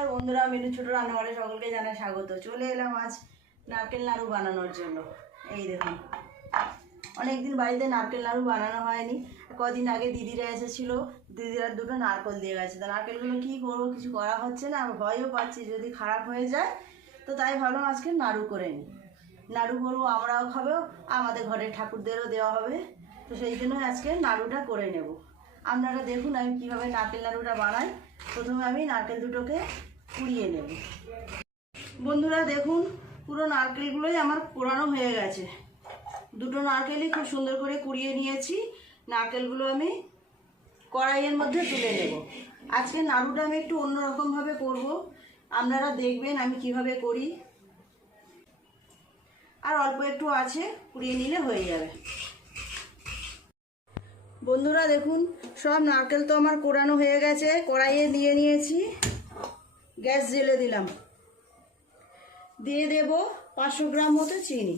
নমস্কার বন্ধুরা, মিনু ছোট রান্নাঘরে সকলকে জানাই স্বাগত। চলে এলাম আজ নারকেল নাড়ু বানানোর জন্য। এই দেখুন, অনেকদিন বাড়িতে নারকেল নাড়ু বানানো হয়নি। কদিন আগে দিদিরা এসেছিল, দিদিরা দুটো নারকেল দিয়ে গেছে। তো নারকেলগুলো কী করব, কিছু করা হচ্ছে না ভয়ও পাচ্ছি, যদি খারাপ হয়ে যায়, তো তাই ভাবলাম আজকে নাড়ু করে নিই। নাড়ু করব, আমরাও খাব, আমাদের ঘরের ঠাকুরদেরও দেওয়া হবে, তো সেই জন্য আজকে নাড়ুটা করে নেব। আপনারা দেখুন আমি কীভাবে নারকেল নাড়ুটা বানাই। প্রথমে আমি নারকেল দুটোকে কুড়িয়ে নেব। বন্ধুরা দেখুন, পুরো নারকেলগুলোই আমার কোরানো হয়ে গেছে। দুটো নারকেলই খুব সুন্দর করে কুড়িয়ে নিয়েছি। নারকেলগুলো আমি কড়াইয়ের মধ্যে তুলে নেব। আজকে নাড়ুটা আমি একটু অন্যরকমভাবে করব। আপনারা দেখবেন আমি কীভাবে করি। আর অল্প একটু আছে কুড়িয়ে নিলে হয়ে যাবে। বন্ধুরা দেখুন, সব নারকেল তো আমার কোরানো হয়ে গেছে, কড়াইয়ে দিয়ে নিয়েছি। গ্যাস জেলে দিলাম। দিয়ে দেব পাঁচশো গ্রাম মতো চিনি।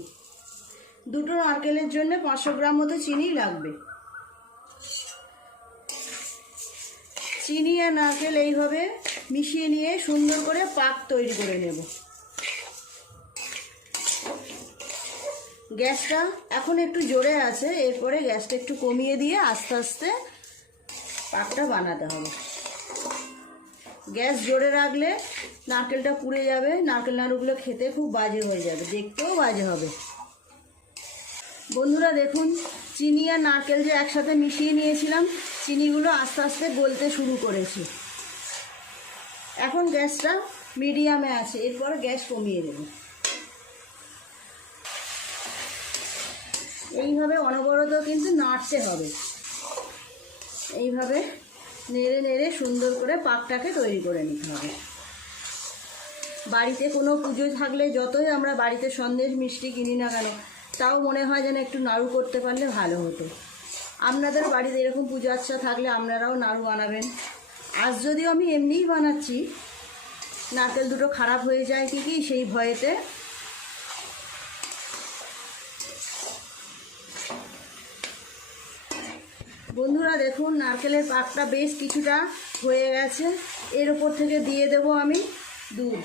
দুটো নারকেলের জন্য পাঁচশো গ্রাম মতো চিনি লাগবে। চিনি আর নারকেল এইভাবে মিশিয়ে নিয়ে সুন্দর করে পাক তৈরি করে নেব। গ্যাসটা এখন একটু জোরে আছে, এরপরে গ্যাসটা একটু কমিয়ে দিয়ে আস্তে আস্তে পাকটা বানাতে হবে। গ্যাস জোরে রাখলে নারকেলটা পুড়ে যাবে, নারকেল নাড়ুগুলো খেতে খুব বাজে হয়ে যাবে, দেখতেও বাজে হবে। বন্ধুরা দেখুন, চিনি আর নারকেল যে একসাথে মিশিয়ে নিয়েছিলাম, চিনিগুলো আস্তে আস্তে গলতে শুরু করেছি। এখন গ্যাসটা মিডিয়ামে আছে, এরপরে গ্যাস কমিয়ে দেবো। এইভাবে অনবরত কিন্তু নাড়তে হবে। এইভাবে নেড়ে নেড়ে সুন্দর করে পাকটাকে তৈরি করে নিতে হবে। বাড়িতে কোনো পুজো থাকলে যতই আমরা বাড়িতে সন্দেশ মিষ্টি কিনি না কেন, তাও মনে হয় যেন একটু নাড়ু করতে পারলে ভালো হতো। আপনাদের বাড়িতে এরকম পুজো আচ্ছা থাকলে আপনারাও নাড়ু বানাবেন। আজ যদিও আমি এমনিই বানাচ্ছি, নারকেল দুটো খারাপ হয়ে যায় কি কি সেই ভয়েতে বন্ধুরা দেখুন, নারকেলের পাকটা বেশ কিছুটা হয়ে গেছে। এর ওপর থেকে দিয়ে দেব আমি দুধ।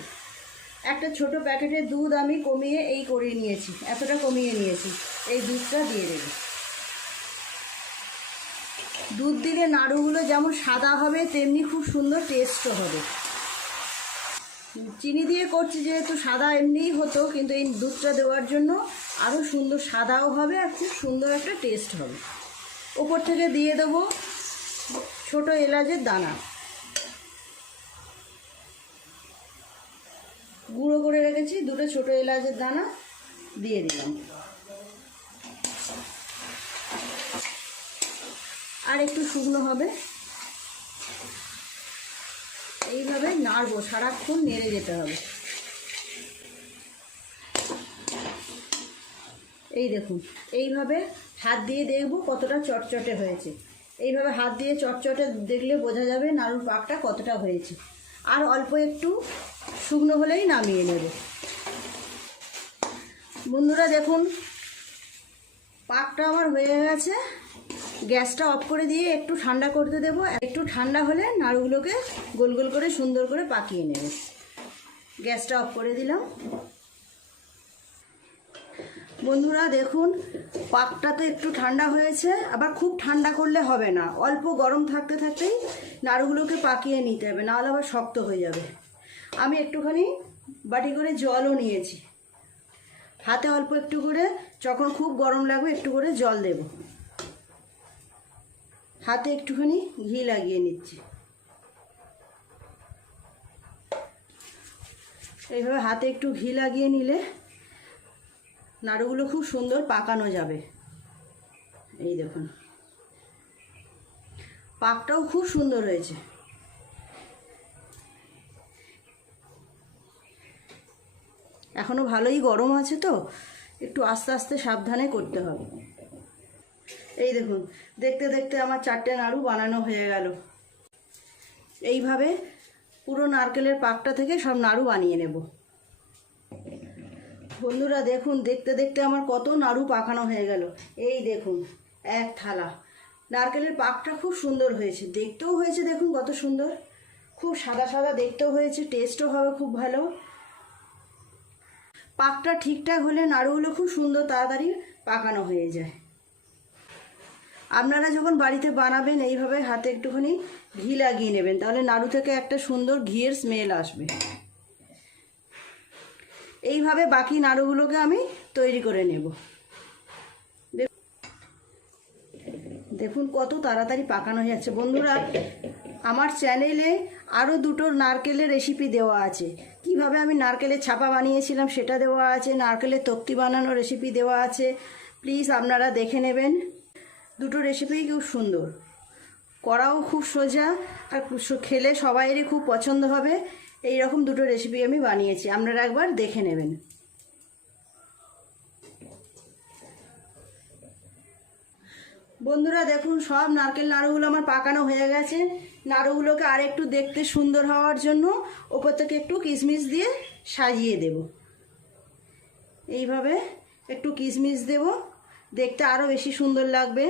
একটা ছোট প্যাকেটের দুধ আমি কমিয়ে এই করে নিয়েছি, এতটা কমিয়ে নিয়েছি। এই দুধটা দিয়ে দেব। দুধ দিলে নাড়ুগুলো যেমন সাদা হবে, তেমনি খুব সুন্দর টেস্টও হবে। চিনি দিয়ে করছি যেহেতু সাদা এমনিই হতো, কিন্তু এই দুধটা দেওয়ার জন্য আরও সুন্দর সাদাও হবে আর খুব সুন্দর একটা টেস্ট হবে। ওপর থেকে দিয়ে দেবো ছোট এলাচের দানা। গুঁড়ো করে রেখেছি, দুটো ছোট এলাচের দানা দিয়ে দিলাম। আর একটু শুকনো হবে। এইভাবে নাড়বো, সারাক্ষণ নেড়ে যেতে হবে। এই দেখুন, এইভাবে হাত দিয়ে দেখব কতটা চটচটে হয়েছে। এইভাবে হাত দিয়ে চটচটে দেখলে বোঝা যাবে নাড়ুর পাকটা কতটা হয়েছে। আর অল্প একটু শুকনো হলেই নামিয়ে নেব। বন্ধুরা দেখুন, পাকটা আমার হয়ে গেছে। গ্যাসটা অফ করে দিয়ে একটু ঠান্ডা করতে দেবো। একটু ঠান্ডা হলে নাড়ুগুলোকে গোল গোল করে সুন্দর করে পাকিয়ে নেব। গ্যাসটা অফ করে দিলাম। বন্ধুরা দেখুন, পাকটা তো একটু ঠান্ডা হয়েছে, আবার খুব ঠান্ডা করলে হবে না। অল্প গরম থাকতে থাকতেই নাড়ুগুলোকে পাকিয়ে নিতে হবে, নাহলে আবার শক্ত হয়ে যাবে। আমি একটুখানি বাটি করে জলও নিয়েছি। হাতে অল্প একটু করে, যখন খুব গরম লাগবে একটু করে জল দেব। হাতে একটুখানি ঘি লাগিয়ে নিচ্ছি। এইভাবে হাতে একটু ঘি লাগিয়ে নিলে নাড়ুগুলো খুব সুন্দর পাকানো যাবে। এই দেখুন। পাকটাও খুব সুন্দর হয়েছে। এখনও ভালোই গরম আছে তো, একটু আস্তে আস্তে সাবধানে করতে হবে। এই দেখুন, দেখতে দেখতে আমার চারটে নাড়ু বানানো হয়ে গেল। এইভাবে পুরো নারকেলের পাকটা থেকে সব নাড়ু বানিয়ে নেব। বন্ধুরা, দেখুন, দেখতে দেখতে আমার কত নাড়ু পাকানো হয়ে গেল। এই দেখুন, এক থালা। নারকেলের পাকটা খুব সুন্দর হয়েছে। দেখতেও হয়েছে, দেখুন কত সুন্দর। খুব সাদা সাদা দেখতেও হয়েছে, টেস্টও হবে খুব ভালো। পাকটা ঠিকঠাক হলে নাড়ুগুলো খুব সুন্দর তাড়াতাড়ি পাকানো হয়ে যায়। আপনারা যখন বাড়িতে বানাবেন, এইভাবে হাতে একটুখানি ঘি লাগিয়ে নেবেন, তাহলে নাড়ু থেকে একটা সুন্দর ঘিয়ের স্মেল আসবে। এইভাবে বাকি নাড়ুগুলোকে আমি তৈরি করে নেব। দেখুন কত তাড়াতাড়ি পাকানো যাচ্ছে। বন্ধুরা, আমার চ্যানেলে আরও দুটো নারকেলের রেসিপি দেওয়া আছে। কীভাবে আমি নারকেলের ছাপা বানিয়েছিলাম সেটা দেওয়া আছে, নারকেলের তক্তি বানানোর রেসিপি দেওয়া আছে। প্লিজ আপনারা দেখে নেবেন। দুটো রেসিপিই খুব সুন্দর। করাও খুব সোজা আর খেলে সবাইয়েরই খুব পছন্দ হবে। এই রকম দুটো রেসিপি আমি বানিয়েছি। আপনারা একবার দেখে নেবেন। বন্ধুরা, দেখুন, সব নারকেল নাড়ুগুলো আমার পাকানো হয়ে গেছে। নাড়ুগুলোকে আর একটু দেখতে সুন্দর হওয়ার জন্য ওপর থেকে একটু কিশমিশ দিয়ে সাজিয়ে দেব। এইভাবে একটু কিশমিশ দেব। দেখতে আরও বেশি সুন্দর লাগবে।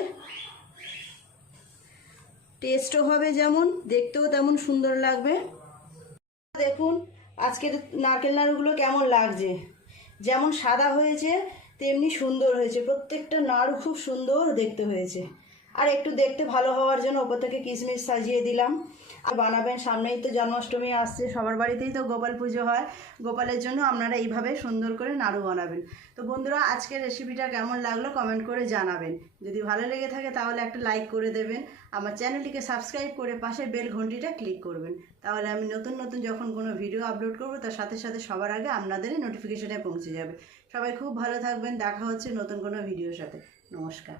টেস্টও হবে যেমন, দেখতেও তেমন সুন্দর লাগবে। দেখুন, আজকের নারকেল নাড়ুগুলো কেমন লাগছে। যেমন সাদা হয়েছে, তেমনি সুন্দর হয়েছে। প্রত্যেকটা নাড়ু খুব সুন্দর দেখতে হয়েছে। আর একটু দেখতে ভালো হওয়ার জন্য ওপর থেকে কিশমিশ সাজিয়ে দিলাম। বানাবেন। সামনেই তো জন্মাষ্টমী আসছে, সবার বাড়িতেই তো গোপাল পুজো হয়। গোপালের জন্য আপনারা এইভাবে সুন্দর করে নাড়ু বানাবেন। তো বন্ধুরা, আজকের রেসিপিটা কেমন লাগল কমেন্ট করে জানাবেন। যদি ভালো লেগে থাকে তাহলে একটা লাইক করে দেবেন। আমার চ্যানেলটিকে সাবস্ক্রাইব করে পাশে বেল ঘন্টিটা ক্লিক করবেন। তাহলে আমি নতুন নতুন যখন কোনো ভিডিও আপলোড করব, তার সাথে সাথে সবার আগে আপনাদেরই নোটিফিকেশনে পৌঁছে যাবে। সবাই খুব ভালো থাকবেন। দেখা হচ্ছে নতুন কোনো ভিডিওর সাথে। নমস্কার।